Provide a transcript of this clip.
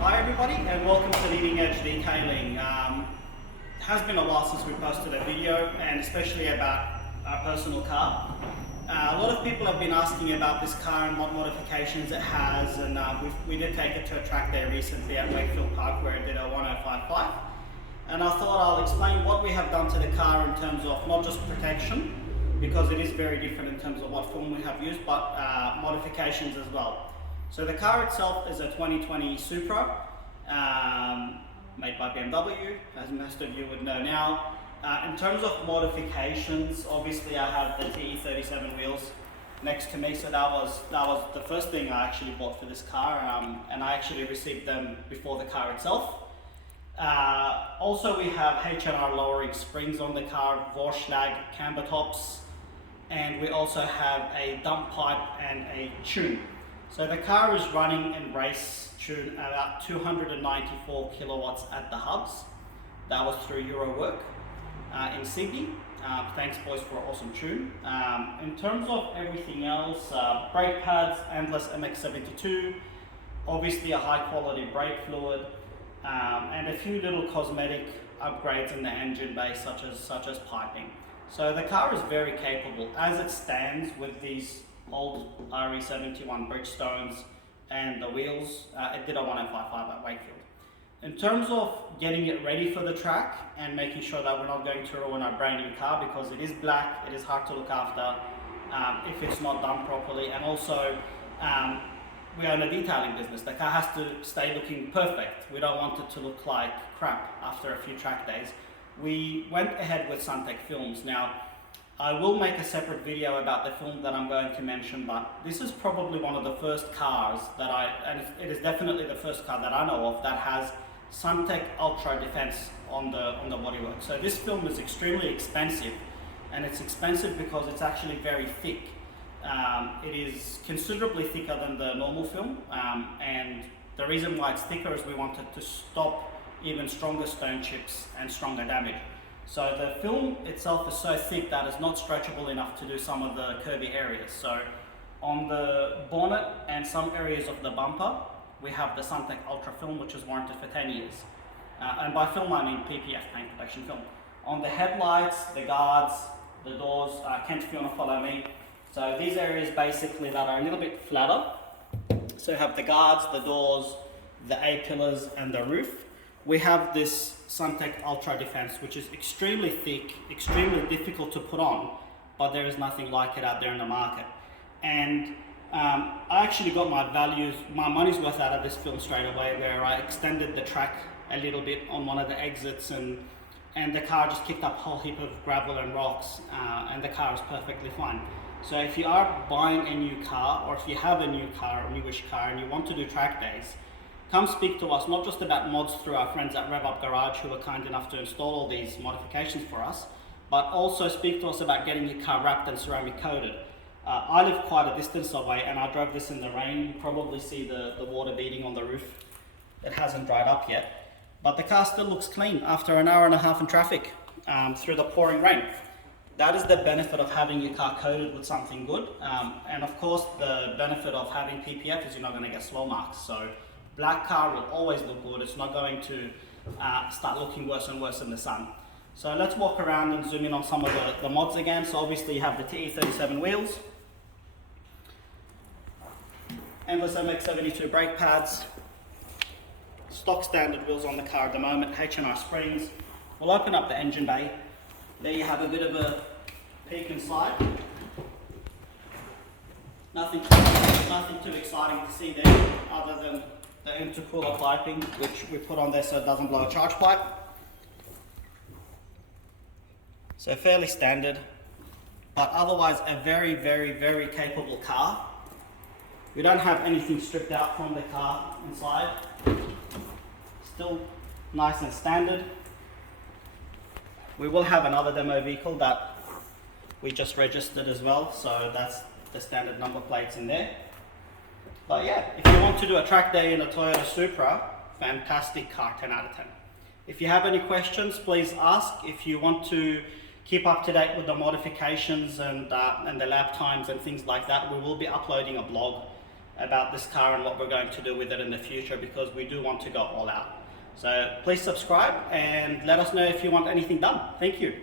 Hi everybody and welcome to Leading Edge Detailing. It has been a while since we posted a video, and especially about our personal car. A lot of people have been asking about this car and what modifications it has, and we did take it to a track day recently at Wakefield Park where it did a 1055. And I thought I'll explain what we have done to the car in terms of not just protection, because it is very different in terms of what film we have used, but modifications as well. So the car itself is a 2020 Supra, made by BMW, as most of you would know now. In terms of modifications, obviously I have the TE37 wheels next to me, so that was the first thing I actually bought for this car, and I actually received them before the car itself. Also we have H&R lowering springs on the car, Vorschlag camber tops, and we also have a dump pipe and a tune. So the car is running in race tune about 294 kilowatts at the hubs. That was through Eurowork in Sydney. Thanks boys for an awesome tune. In terms of everything else, brake pads, Endless MX72, obviously a high quality brake fluid, and a few little cosmetic upgrades in the engine bay such as piping. So the car is very capable as it stands with these old RE71 Bridgestones and the wheels. It did a 1055 at Wakefield. In terms of getting it ready for the track and making sure that we're not going to ruin our brand new car, because it is black, it is hard to look after if it's not done properly, and also we are in a detailing business. The car has to stay looking perfect. We don't want it to look like crap after a few track days. We went ahead with Suntec films. Now, I will make a separate video about the film that I'm going to mention, but this is probably one of the first cars that and it is definitely the first car that I know of that has Suntec Ultra Defense on the bodywork. So this film is extremely expensive, and it's expensive because it's actually very thick. It is considerably thicker than the normal film, and the reason why it's thicker is we wanted to stop even stronger stone chips and stronger damage. So the film itself is so thick that it's not stretchable enough to do some of the curvy areas. So on the bonnet and some areas of the bumper, we have the Suntec Ultra film, which is warranted for 10 years. And by film, I mean PPF, paint protection film. On the headlights, the guards, the doors, Kent, if you want to follow me. So these areas basically that are a little bit flatter. So you have the guards, the doors, the A-pillars and the roof. We have this Suntec Ultra Defense, which is extremely thick, extremely difficult to put on, but there is nothing like it out there in the market. And I actually got my money's worth out of this film straight away, where I extended the track a little bit on one of the exits, and the car just kicked up a whole heap of gravel and rocks, and the car is perfectly fine. So if you are buying a new car, or if you have a new car or newish car and you want to do track days, come speak to us, not just about mods through our friends at RevUp Garage who were kind enough to install all these modifications for us, but also speak to us about getting your car wrapped and ceramic coated. I live quite a distance away, and I drove this in the rain. You probably see the water beating on the roof. It hasn't dried up yet, but the car still looks clean after an hour and a half in traffic through the pouring rain. That is the benefit of having your car coated with something good, and of course the benefit of having PPF is you're not going to get swell marks. So black car will always look good. It's not going to start looking worse and worse in the sun. So let's walk around and zoom in on some of the mods again. So obviously you have the TE37 wheels, Endless MX72 brake pads, stock standard wheels on the car at the moment, H&R springs. We'll open up the engine bay. There you have a bit of a peek inside. Nothing too exciting to see there, other than the intercooler piping, which we put on there so it doesn't blow a charge pipe. So fairly standard, but otherwise a very, very, very capable car. We don't have anything stripped out from the car inside. Still nice and standard. We will have another demo vehicle that we just registered as well, so that's the standard number plates in there. But yeah, if you want to do a track day in a Toyota Supra, fantastic car, 10 out of 10. If you have any questions, please ask. If you want to keep up to date with the modifications and the lap times and things like that, we will be uploading a blog about this car and what we're going to do with it in the future, because we do want to go all out. So please subscribe and let us know if you want anything done. Thank you.